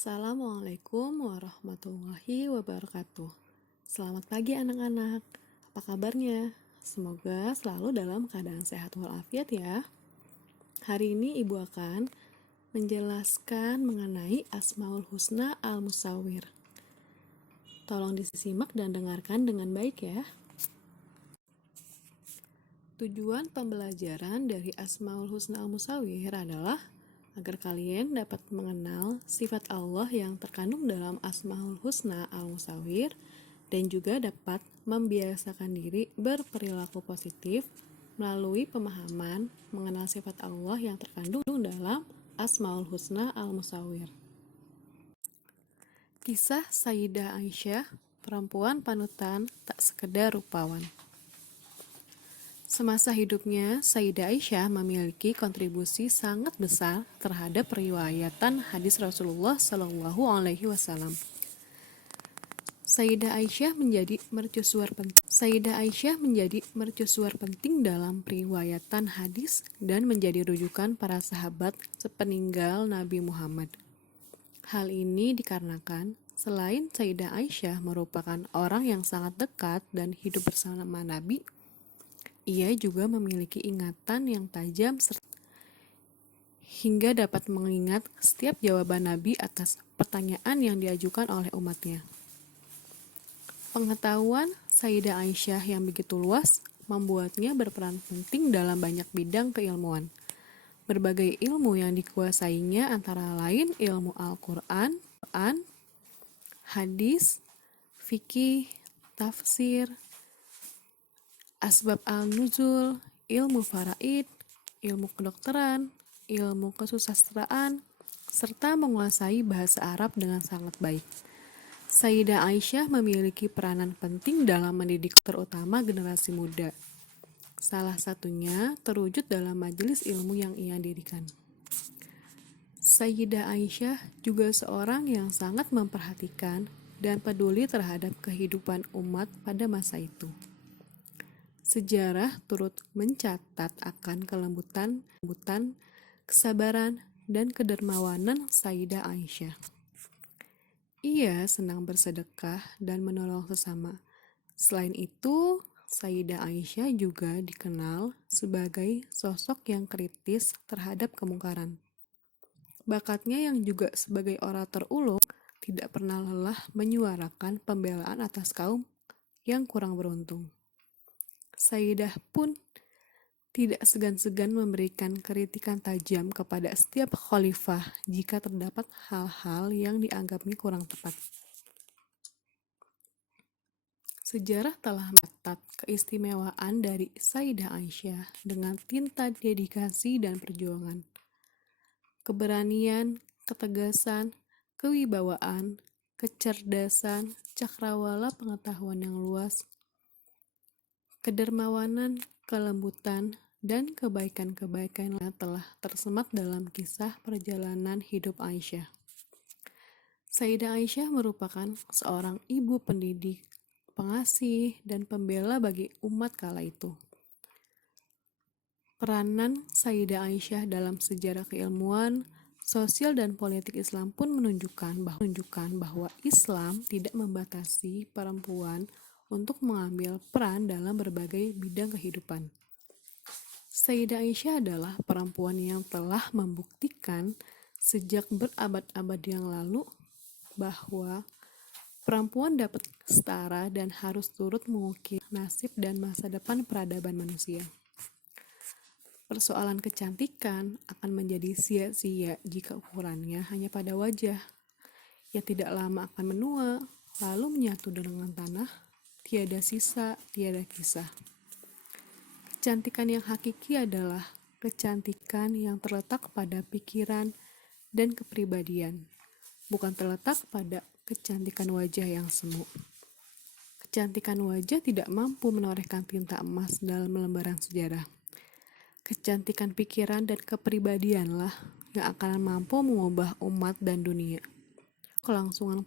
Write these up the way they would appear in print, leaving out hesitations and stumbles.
Assalamualaikum warahmatullahi wabarakatuh. Selamat pagi anak-anak. Apa kabarnya? Semoga selalu dalam keadaan sehat walafiat ya. Hari ini Ibu akan menjelaskan mengenai Asmaul Husna Al-Musawwir. Tolong disimak dan dengarkan dengan baik ya. Tujuan pembelajaran dari Asmaul Husna Al-Musawwir adalah agar kalian dapat mengenal sifat Allah yang terkandung dalam Asmaul Husna Al-Musawwir dan juga dapat membiasakan diri berperilaku positif melalui pemahaman mengenal sifat Allah yang terkandung dalam Asmaul Husna Al-Musawwir. Kisah Sayyidah Aisyah, perempuan panutan tak sekedar rupawan. Semasa hidupnya, Sayyidah Aisyah memiliki kontribusi sangat besar terhadap periwayatan hadis Rasulullah Shallallahu Alaihi Wasallam. Sayyidah Aisyah menjadi mercusuar penting dalam periwayatan hadis dan menjadi rujukan para sahabat sepeninggal Nabi Muhammad. Hal ini dikarenakan selain Sayyidah Aisyah merupakan orang yang sangat dekat dan hidup bersama Nabi, ia juga memiliki ingatan yang tajam hingga dapat mengingat setiap jawaban Nabi atas pertanyaan yang diajukan oleh umatnya. Pengetahuan Sayyidah Aisyah yang begitu luas membuatnya berperan penting dalam banyak bidang keilmuan. Berbagai ilmu yang dikuasainya antara lain ilmu Al-Quran, hadis, fikih, tafsir, asbab al-nuzul, ilmu faraid, ilmu kedokteran, ilmu kesusastraan, serta menguasai bahasa Arab dengan sangat baik. Sayyidah Aisyah memiliki peranan penting dalam mendidik terutama generasi muda. Salah satunya terwujud dalam majelis ilmu yang ia dirikan. Sayyidah Aisyah juga seorang yang sangat memperhatikan dan peduli terhadap kehidupan umat pada masa itu. Sejarah turut mencatat akan kelembutan, kesabaran, dan kedermawanan Sayyidah Aisyah. Ia senang bersedekah dan menolong sesama. Selain itu, Sayyidah Aisyah juga dikenal sebagai sosok yang kritis terhadap kemungkaran. Bakatnya yang juga sebagai orator ulung tidak pernah lelah menyuarakan pembelaan atas kaum yang kurang beruntung. Sayyidah pun tidak segan-segan memberikan kritikan tajam kepada setiap khalifah jika terdapat hal-hal yang dianggapnya kurang tepat. Sejarah telah mencatat keistimewaan dari Sayyidah Aisyah dengan tinta dedikasi dan perjuangan. Keberanian, ketegasan, kewibawaan, kecerdasan, cakrawala pengetahuan yang luas, kedermawanan, kelembutan, dan kebaikan-kebaikan yang telah tersemat dalam kisah perjalanan hidup Aisyah. Sayyidah Aisyah merupakan seorang ibu pendidik, pengasih, dan pembela bagi umat kala itu. Peranan Sayyidah Aisyah dalam sejarah keilmuan, sosial, dan politik Islam pun menunjukkan bahwa Islam tidak membatasi perempuan untuk mengambil peran dalam berbagai bidang kehidupan. Sayyidah Aisyah adalah perempuan yang telah membuktikan sejak berabad-abad yang lalu bahwa perempuan dapat setara dan harus turut mengukir nasib dan masa depan peradaban manusia. Persoalan kecantikan akan menjadi sia-sia jika ukurannya hanya pada wajah, yang tidak lama akan menua, lalu menyatu dengan tanah, tiada sisa, tiada kisah. Kecantikan yang hakiki adalah kecantikan yang terletak pada pikiran dan kepribadian, bukan terletak pada kecantikan wajah yang semu. Kecantikan wajah tidak mampu menorehkan tinta emas dalam lembaran sejarah. Kecantikan pikiran dan kepribadianlah yang akan mampu mengubah umat dan dunia. Kelangsungan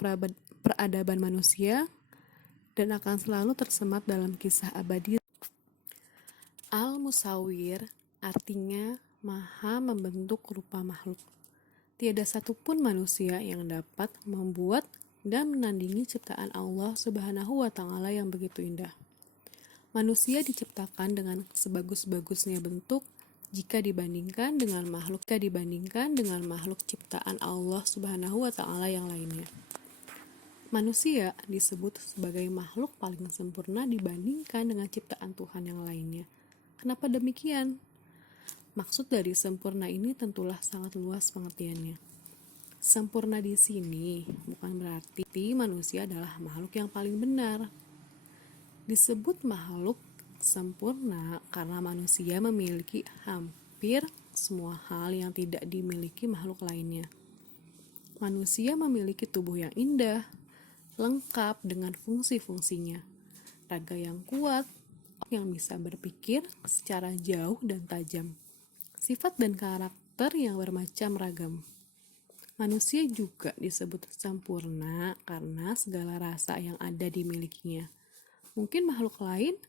peradaban manusia dan akan selalu tersemat dalam kisah abadi. Al-Musawwir artinya maha membentuk rupa makhluk. Tiada satupun manusia yang dapat membuat dan menandingi ciptaan Allah Subhanahu wa Ta'ala yang begitu indah. Manusia diciptakan dengan sebagus-bagusnya bentuk jika dibandingkan dengan makhluk ciptaan Allah Subhanahu wa Ta'ala yang lainnya. Manusia disebut sebagai makhluk paling sempurna dibandingkan dengan ciptaan Tuhan yang lainnya. Kenapa demikian? Maksud dari sempurna ini tentulah sangat luas pengertiannya. Sempurna di sini bukan berarti manusia adalah makhluk yang paling benar. Disebut makhluk sempurna karena manusia memiliki hampir semua hal yang tidak dimiliki makhluk lainnya. Manusia memiliki tubuh yang indah, lengkap dengan fungsi-fungsinya, raga yang kuat, yang bisa berpikir secara jauh dan tajam, sifat dan karakter yang bermacam ragam. Manusia juga disebut sempurna karena segala rasa yang ada dimilikinya. Mungkin makhluk lain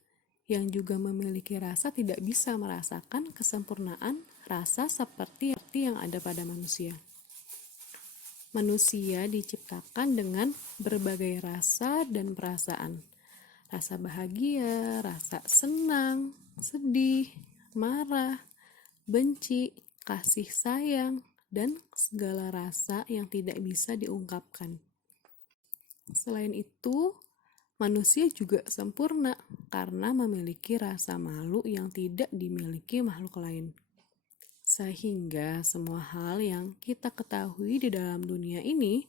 yang juga memiliki rasa tidak bisa merasakan kesempurnaan rasa seperti yang ada pada manusia. Manusia diciptakan dengan berbagai rasa dan perasaan. Rasa bahagia, rasa senang, sedih, marah, benci, kasih sayang, dan segala rasa yang tidak bisa diungkapkan. Selain itu, manusia juga sempurna karena memiliki rasa malu yang tidak dimiliki makhluk lain. Sehingga semua hal yang kita ketahui di dalam dunia ini,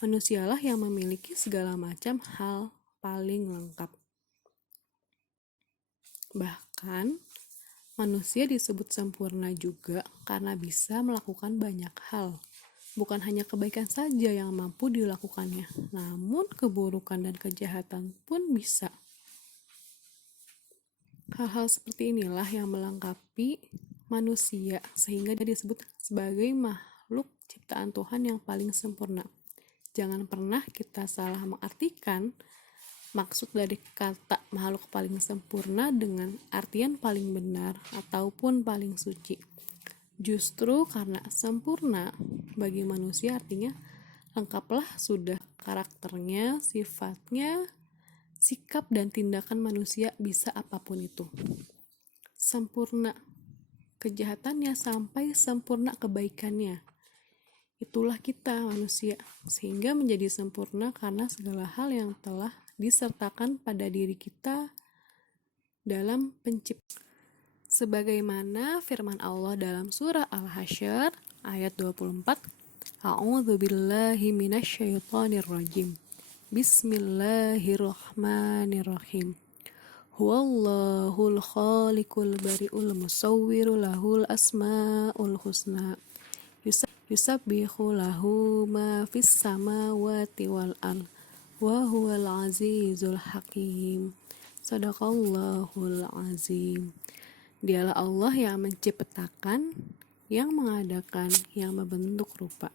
manusialah yang memiliki segala macam hal paling lengkap. Bahkan, manusia disebut sempurna juga karena bisa melakukan banyak hal. Bukan hanya kebaikan saja yang mampu dilakukannya, namun keburukan dan kejahatan pun bisa. Hal-hal seperti inilah yang melengkapi manusia sehingga dia disebut sebagai makhluk ciptaan Tuhan yang paling sempurna. Jangan pernah kita salah mengartikan maksud dari kata makhluk paling sempurna dengan artian paling benar ataupun paling suci. Justru karena sempurna bagi manusia artinya lengkaplah sudah karakternya, sifatnya, sikap dan tindakan manusia bisa apapun itu. Sempurna kejahatannya sampai sempurna kebaikannya. Itulah kita manusia, sehingga menjadi sempurna karena segala hal yang telah disertakan pada diri kita dalam penciptaan. Sebagaimana firman Allah dalam surah Al-Hasyr ayat 24, A'udzubillahi minasyaitonirrajim. Bismillahirrahmanirrahim. Huwallahul khaliqul bari'ul musawwiru lahul asma'ul husna. Yusabbihu lahu ma fis samawati wal ard wa huwal azizul hakim. Shadaqallahul azim. Dialah Allah yang menciptakan, yang mengadakan, yang membentuk rupa.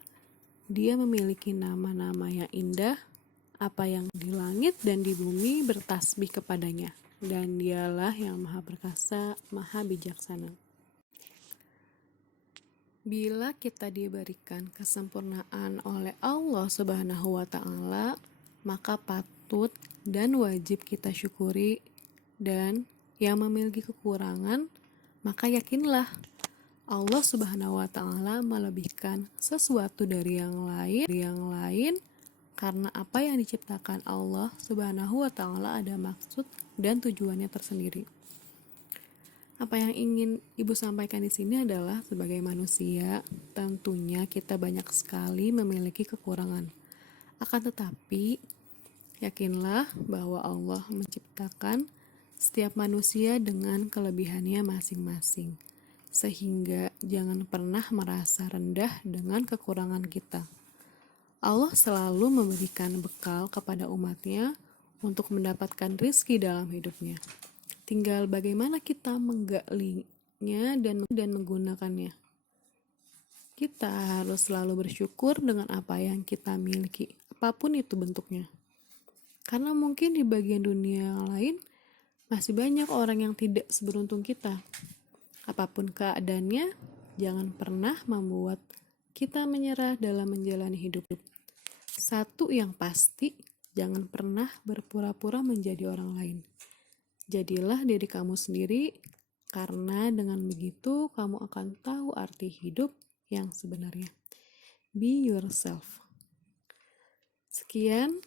Dia memiliki nama-nama yang indah, apa yang di langit dan di bumi bertasbih kepadanya. Dan dialah yang maha perkasa, maha bijaksana. Bila kita diberikan kesempurnaan oleh Allah Subhanahu wa Ta'ala, maka patut dan wajib kita syukuri, dan yang memiliki kekurangan, maka yakinlah Allah Subhanahu wa Ta'ala melebihkan sesuatu dari yang lain karena apa yang diciptakan Allah Subhanahu wa Ta'ala ada maksud dan tujuannya tersendiri. Apa yang ingin Ibu sampaikan di sini adalah sebagai manusia, tentunya kita banyak sekali memiliki kekurangan. Akan tetapi, yakinlah bahwa Allah menciptakan setiap manusia dengan kelebihannya masing-masing. Sehingga jangan pernah merasa rendah dengan kekurangan kita. Allah selalu memberikan bekal kepada umatnya untuk mendapatkan rizki dalam hidupnya. Tinggal bagaimana kita menggalinya dan menggunakannya. Kita harus selalu bersyukur dengan apa yang kita miliki, apapun itu bentuknya. Karena mungkin di bagian dunia yang lain masih banyak orang yang tidak seberuntung kita. Apapun keadaannya, jangan pernah membuat kita menyerah dalam menjalani hidup. Satu yang pasti, jangan pernah berpura-pura menjadi orang lain. Jadilah diri kamu sendiri, karena dengan begitu kamu akan tahu arti hidup yang sebenarnya. Be yourself. Sekian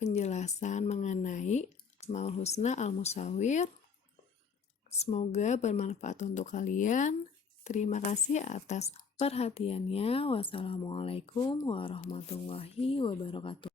penjelasan mengenai Asmaul Husna Al-Musawwir. Semoga bermanfaat untuk kalian. Terima kasih atas perhatiannya. Wassalamualaikum warahmatullahi wabarakatuh.